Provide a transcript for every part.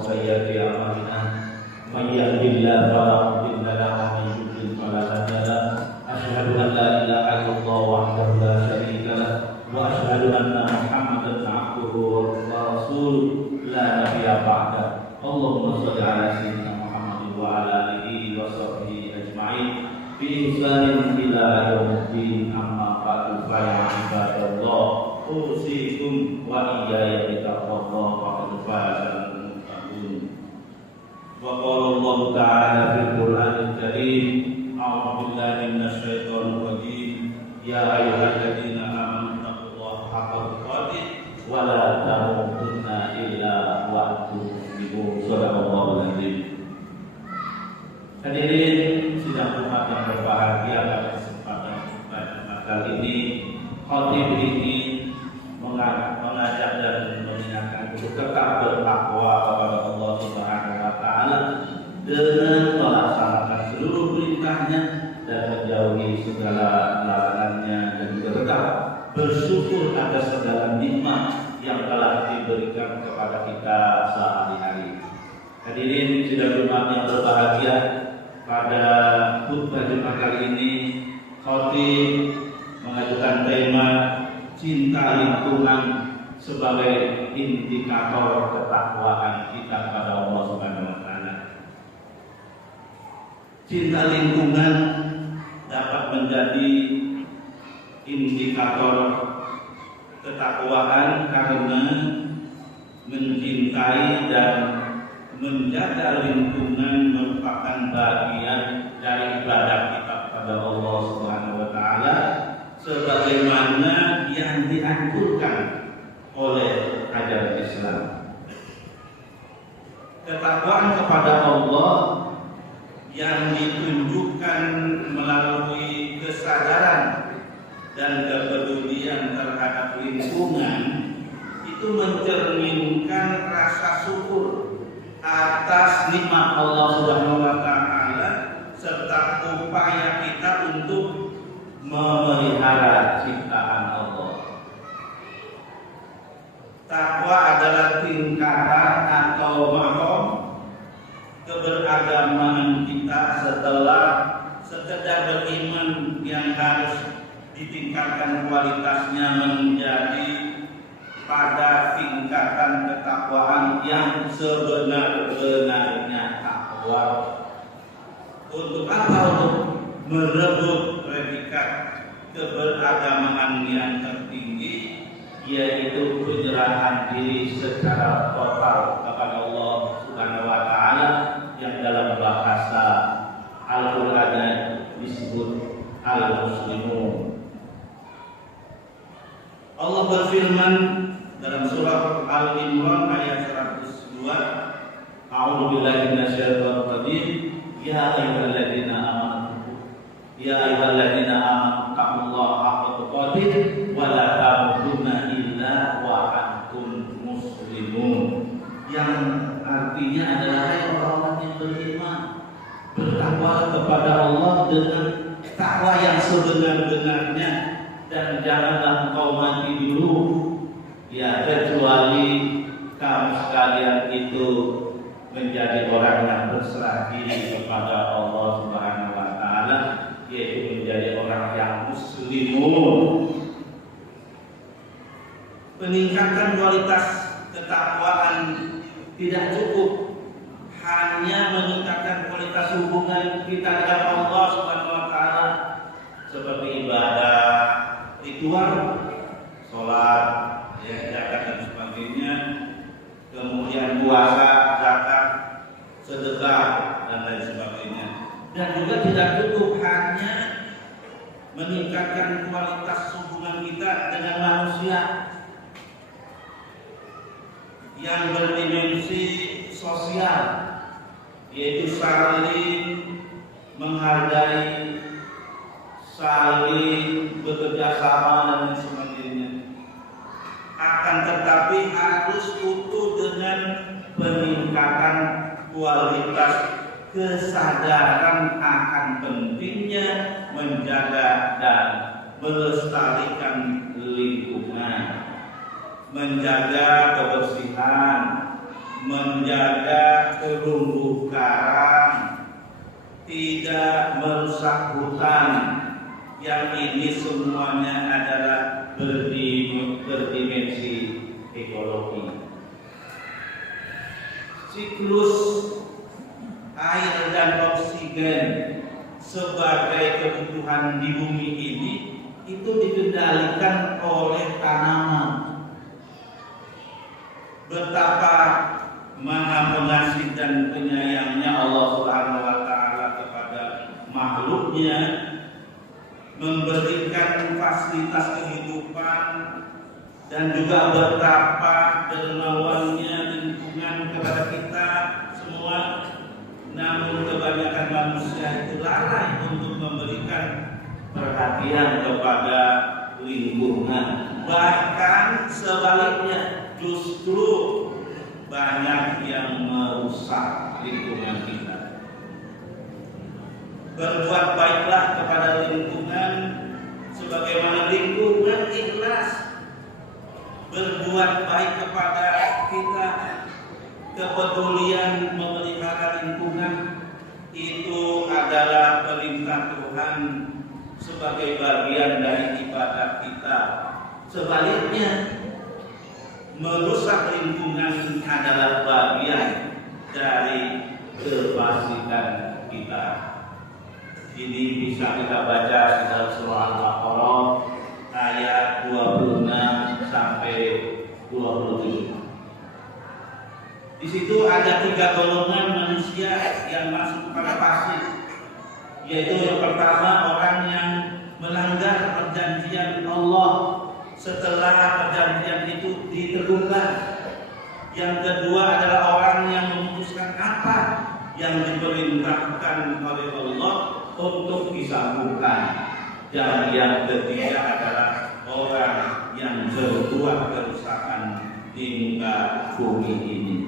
سيئات أعمالنا من يهد الله فلا مضل له ومن يضلل فلا هادي له أشهد أن لا إله إلا الله وحده لا شريك له وأشهد أن محمدا عبده ورسوله لا نبي بعده اللهم صل على سيدنا محمد وعلى آله وصحبه أجمعين بإحسان إلى يوم الدين أما بعد فيا عباد الله أوصيكم وإياي بتقوى الله فقد فاز المتقون وقال الله تعالى في القرآن الكريم أعوذ بالله من الشيطان الرجيم يا أيها الذين آمنوا اتقوا الله حق تقاته ولا تموتن إلا وأنتم مسلمون صدق الله العظيم. Hadirin sidang Jumat yang berbahagia, pada kesempatan Jumat kali ini khatib ini mengajak dan mengingatkan untuk tetap bertakwa kepada Allah Subhanahu wa taala dengan melaksanakan seluruh perintahnya dan menjauhi segala larangannya, dan juga tetap bersyukur atas segala nikmat yang telah diberikan kepada kita sehari-hari. Hadirin sidang Jumat yang berbahagia, pada khutbah Jumat kali ini khatib mengajukan tema cinta lingkungan sebagai indikator ketakwaan kita kepada Allah Subhanahu wa taala. Cinta lingkungan dapat menjadi indikator ketakwaan karena mencintai dan menjaga lingkungan merupakan bagian dari ibadah kita kepada Allah Subhanahu wa taala sebagaimana yang dianjurkan oleh ajaran Islam. Ketakwaan kepada Allah yang ditunjukkan melalui kesadaran dan kepedulian terhadap lingkungan itu mencerminkan rasa syukur atas nikmat Allah Subhanahu wa taala serta upaya kita untuk memelihara ciptaan Allah. Takwa adalah tingkatan atau maqam keberagamaan kita setelah sekedar beriman yang harus ditingkatkan kualitasnya menjadi pada tingkatan ketakwaan yang sebenar-benarnya takwa. Untuk apa? Untuk merebut predikat keberagamaan yang tertinggi, yaitu penyerahan diri secara total kepada Allah Subhanahu wa taala yang dalam bahasa Al-Qur'an disebut al-muslimun. Allah berfirman dalam surah Al-Imran ayat 102, A'udzu billahi minasyaitonir rajim, ya ayyuhalladzina amanu taqullaha haqqa tuqatih wa la tamutunna illa wa antum muslimun. Yang artinya adalah hai orang-orang yang beriman, bertakwa kepada Allah dengan takwa yang sebenar-benarnya, dan janganlah engkau mati dulu ya kecuali kamu sekalian itu menjadi orang yang berserah diri kepada Allah Subhanahu wa taala, yaitu menjadi orang yang muslimun. Peningkatan kualitas ketakwaan tidak cukup hanya meningkatkan kualitas hubungan kita dengan Allah Subhanahu wa taala seperti ibadah ritual, sholat, zakat dan sebagainya, kemudian puasa, zakat, sedekah dan lain sebagainya. Dan juga tidak cukup hanya meningkatkan kualitas hubungan kita dengan manusia yang berdimensi sosial, yaitu saling menghargai, saling bekerja sama dan sebagainya. Akan tetapi harus utuh dengan peningkatan kualitas kesadaran akan pentingnya menjaga dan melestarikan lingkungan, menjaga kebersihan, menjaga terumbu karang, tidak merusak hutan. Yang ini semuanya adalah berdimensi ekologi. Siklus air dan oksigen sebagai kebutuhan di bumi ini itu dikendalikan oleh tanaman. Betapa maha pengasih dan penyayangnya Allah Subhanahu wa taala kepada makhluknya, memberikan fasilitas kehidupan dan juga betapa dermawannya lingkungan kepada kita semua. Namun kebanyakan manusia itu lalai untuk memberikan perhatian kepada lingkungan. Bahkan sebaliknya, justru banyak yang merusak lingkungan kita. Berbuat baiklah kepada lingkungan sebagaimana lingkungan ikhlas berbuat baik kepada kita. Kepedulian memelihara lingkungan itu adalah perintah Tuhan sebagai bagian dari ibadah kita. Sebaliknya, merusak lingkungan adalah bagian dari kefasikan kita. Ini bisa kita baca di dalam surah Al-Baqarah ayat 26 sampai 27. Di situ ada 3 golongan manusia yang masuk pada fase, yaitu yang pertama orang yang melanggar perjanjian Allah setelah perjanjian itu diteguhkan. Yang kedua adalah orang yang memutuskan apa yang diperintahkan oleh Allah untuk disambungkan. Dan yang ketiga adalah orang yang berbuat kerusakan di muka bumi ini.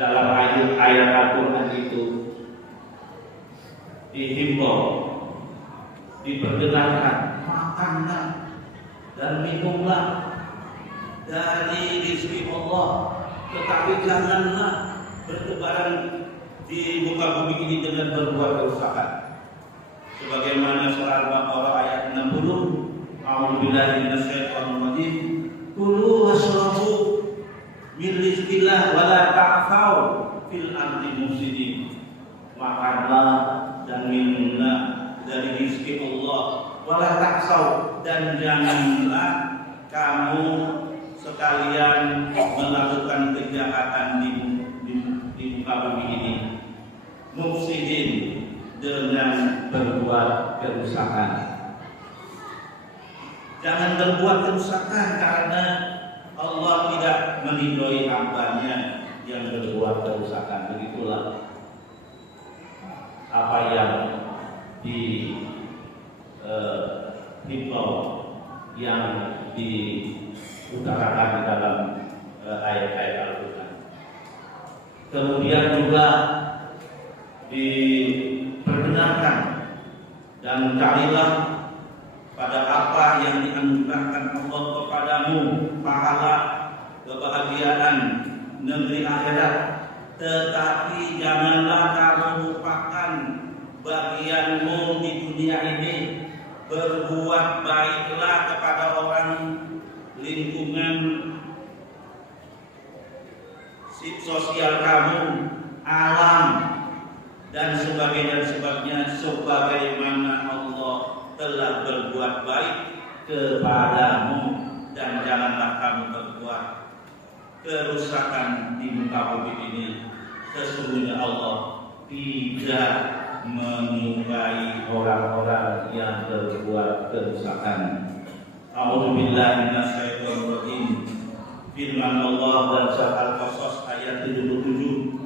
Dalam ayat Al-Quran itu dihimbau, diperdengarkan, makanlah dan minumlah dari rezeki Allah, tetapi janganlah bertebaran di muka bumi ini dengan berbuat kerusakan. Sebagaimana surah Al-Baqarah ayat 60, A'udzubillahi minasyaitonir rajim, kulu washrabu min rizqillah wa la ta'thaw fil ardi mufsidin. Makanlah dan minumlah dari rezeki Allah, wa la ta'thaw, dan janganlah kamu sekalian melakukan kejahatan di muka bumi ini, mufsidin, dengan berbuat kerusakan. Jangan berbuat kerusakan karena Allah tidak meridhoi hambanya yang berbuat kerusakan. Begitulah apa yang dihimbau yang diutarakan di dalam ayat-ayat Al-Quran. Kemudian juga diperdengarkan dan carilah pada apa yang dianugerahkan Allah kepadamu, pahala, kebahagiaan negeri akhirat. Tetapi janganlah kamu lupakan bagianmu di dunia ini. Berbuat baiklah kepada orang, lingkungan sosial kamu, alam, dan sebagainya sebagaimana Allah telah berbuat baik kepadamu, dan janganlah kamu berbuat kerusakan di muka bumi ini. Sesungguhnya Allah tidak menyukai orang-orang yang berbuat kerusakan. A'udzubillahi minasyaitonir rajim. Firman Allah dan surah Al-Qasas ayat 77.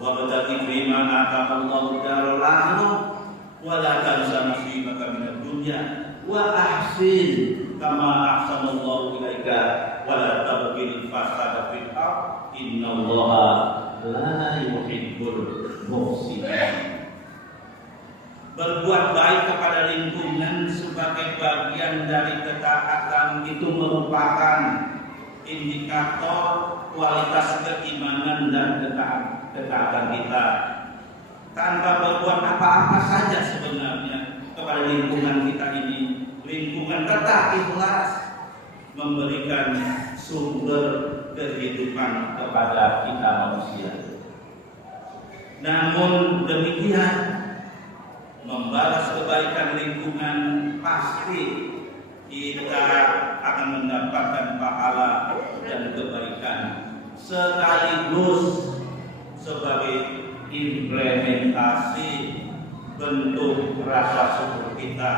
Wa badaki fima ataqallahu darul akhirah wa la tansa nasibaka minad dunya wa ahsin kama ahsanallahu ilaika wa la tabghil fasada fil ardh innallaha la yuhibbul mufsidin. Berbuat baik kepada lingkungan sebagai bagian dari ketaatan itu merupakan indikator kualitas keimanan dan ketaatan kita. Tanpa berbuat apa-apa saja sebenarnya kepada lingkungan kita ini, lingkungan tetap ikhlas memberikan sumber kehidupan kepada kita manusia. Namun demikian, membalas kebaikan lingkungan pasti kita akan mendapatkan pahala dan kebaikan sekaligus sebagai implementasi bentuk rasa syukur kita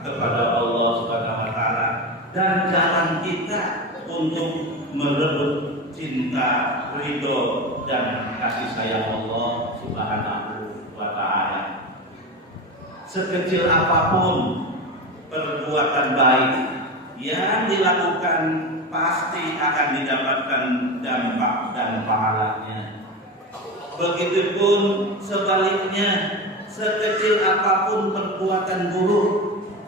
kepada Allah Subhanahu wa taala dan jalan kita untuk merebut cinta, ridho dan kasih sayang Allah Subhanahu wa taala. Sekecil apapun perbuatan baik yang dilakukan pasti akan didapatkan dampak dan pahalanya. Begitupun sebaliknya, sekecil apapun perbuatan buruk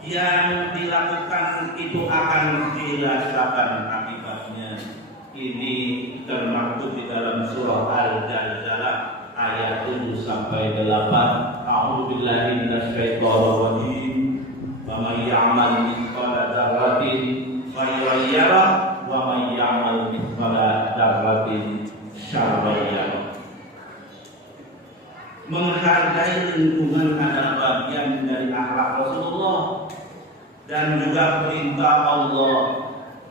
yang dilakukan itu akan dirasakan akibatnya. Ini termaktub di dalam surah Al-Zalzalah ayat 7 sampai 8. A'udzubillahi minasyaitonir rajim. Wa may ya'mal mithqala dzarratin khairan yarah wa may ya'mal mithqala dzarratin syarran yarah. Menghargai lingkungan adalah bagian dari akhlak Rasulullah dan juga perintah Allah.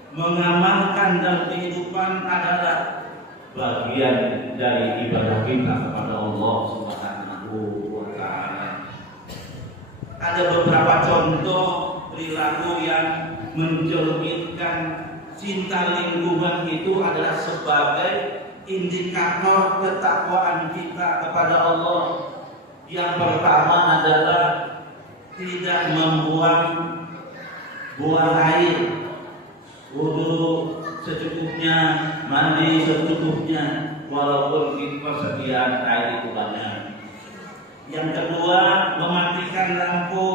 Mengamalkan dalam kehidupan adalah bagian dari ibadah kita kepada Allah Subhanahu wa taala. Ada beberapa contoh perilaku yang mencerminkan cinta lingkungan itu adalah sebagai indikator ketakwaan kita kepada Allah. Yang pertama adalah tidak membuang buang air, wudu secukupnya, mandi secukupnya, walaupun persediaan air itu banyak. Yang kedua, mematikan lampu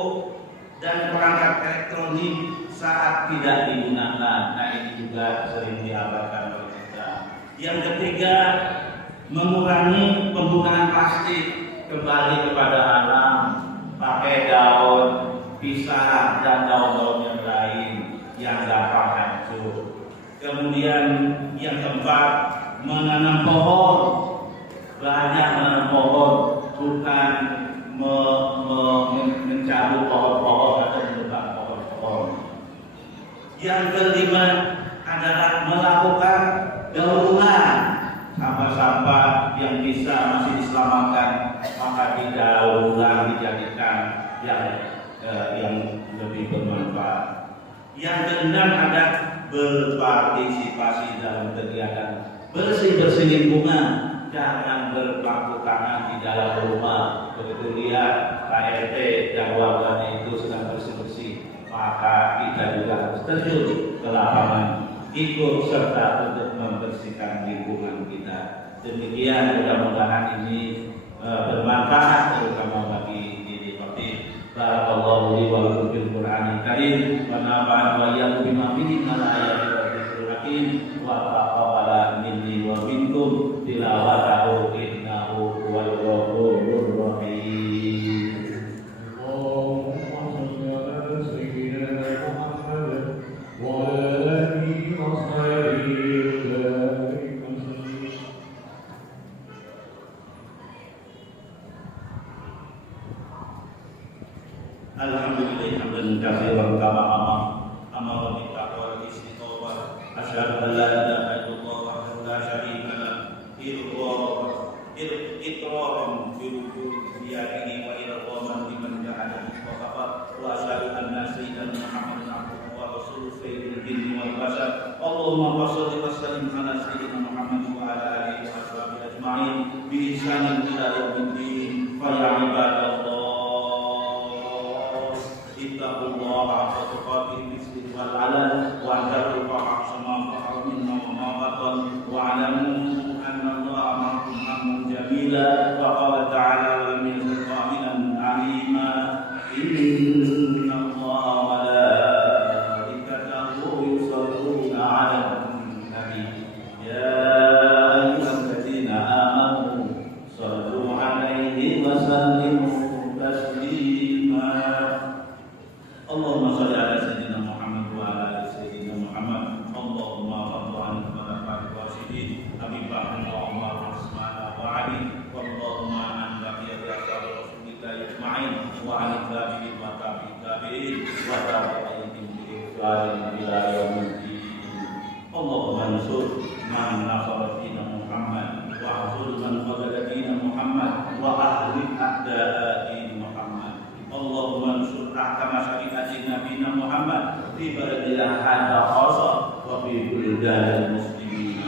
dan perangkat elektronik saat tidak digunakan. Nah, ini juga sering diabaikan oleh kita. Yang ketiga, mengurangi penggunaan plastik, kembali kepada alam, pakai daun pisang dan daun-daun yang lain yang gampang hancur. Kemudian yang keempat, menanam pohon, banyak menanam pohon, bukan mencabut pohon-pohon atau menebang pohon-pohon. Yang kelima adalah melakukan daur ulang sampah-sampah yang bisa masih diselamatkan, maka didaur ulang, dijadikan yang lebih bermanfaat. Yang keenam ada berpartisipasi dalam kegiatan bersih-bersih lingkungan. Jangan berpangku tangan di dalam rumah. Begitu lihat RT dan warganya itu sedang bersih-bersih, maka kita juga harus terjun ke lapangan, ikut serta untuk membersihkan lingkungan kita. Demikian, mudah-mudahan ini bermanfaat terutama bagi diri kita. Barakallahu li wa lakum fil Qur'anil Karim wa nafa'ana wa iyyakum bima fihi min ayatin wa dzikril hakim wa taqabbala minni wa minkum tilawatahu innahu huwal ghafurur rahim. Allahumma shalli ala sayyidina Muhammad wa ala alihi wa sahbihi. Alhamdulillah hamdan katsiran kama amara bi taqwa wal istiqamah. Asyhadu an la ilaha illallah wahdahu la syarika lah, iqraran bi rububiyyatihi wa iqraman biman ja'ala wa asyhadu anna sayyidana Muhammadan abduhu wa rasuluhu sayyidil jinni wal bashar. Allahumma shalli wa sallim ala sayyidina Muhammad wa ala alihi wa sahbihi ajma'in bi ihsanin ila yaumiddin. Fa ya ibadallah, ittaqullaha haqqa tuqatih bis-sirri wal 'alan wa anzarul fahsha ma dhahara minhu wa ma batan wa 'alamu anna Allaha ma'akum amrun jamila wa qala ta'ala wa lam yazal qailan 'alima Allahumma ansur man nasara dina Muhammad wa ahzul man qadala dina Muhammad wa ahli a'da'a dina Muhammad. Allahumma ansur ahkama syari'ati nabiyina Muhammad fi baladil hadha khassa wa fi buldanil muslimin.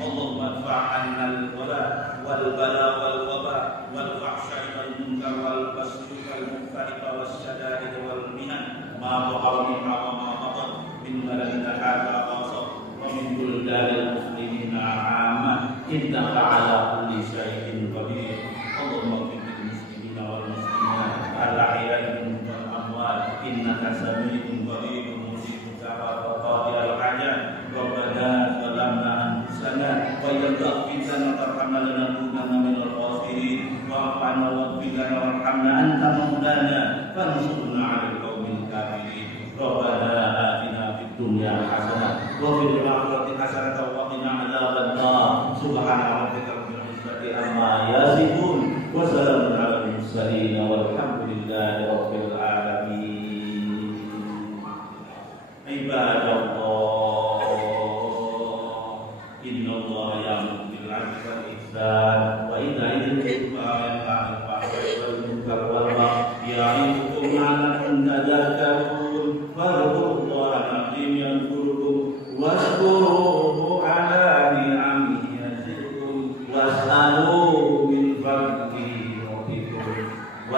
Allahumma adfa'anna al-wala wal bala wal waba wal fahsya'i wal munkar wal basri wal munkariqa was syada'id wal mihan ma dhahara minha wa ma batan min baladina hadha khassa wa min buldanil muslimin 'amma innaka 'ala kulli syai'in qadir. Allahumma ighfir lil muslimina wal muslimat al-ahya'i minhum wal amwat innaka sami'un qaribun mujibud da'wat wa qadiyal hajat. Rabbana zalamna anfusana wa illam taghfir lana tarhamna lanakunanna minal khasirin wa'fu 'anna waghfir lana warhamna anta maulana fansurna 'alal qaumil kafirin. Rabbana atina fid dunya hasanah wa fil akhirati hasanah wa qina 'adzabannar. Subhana rabbika rabbil izzati amma yasifun wa salamun 'alal mursalin walhamdulillahi rabbil alamin. Ibadallah, innallaha ya'muru bil 'adli wal ihsan wa ita'i dzil qurba wa yanha 'anil fahsya'i wal munkar wal baghi ya'idukum la'allakum tadhakkarun. Fadhkurullaha al-'azim yadhkurukum washkuruhu 'ala ni'amihi yazidkum was'aluhu min fadlihi yu'tikum wa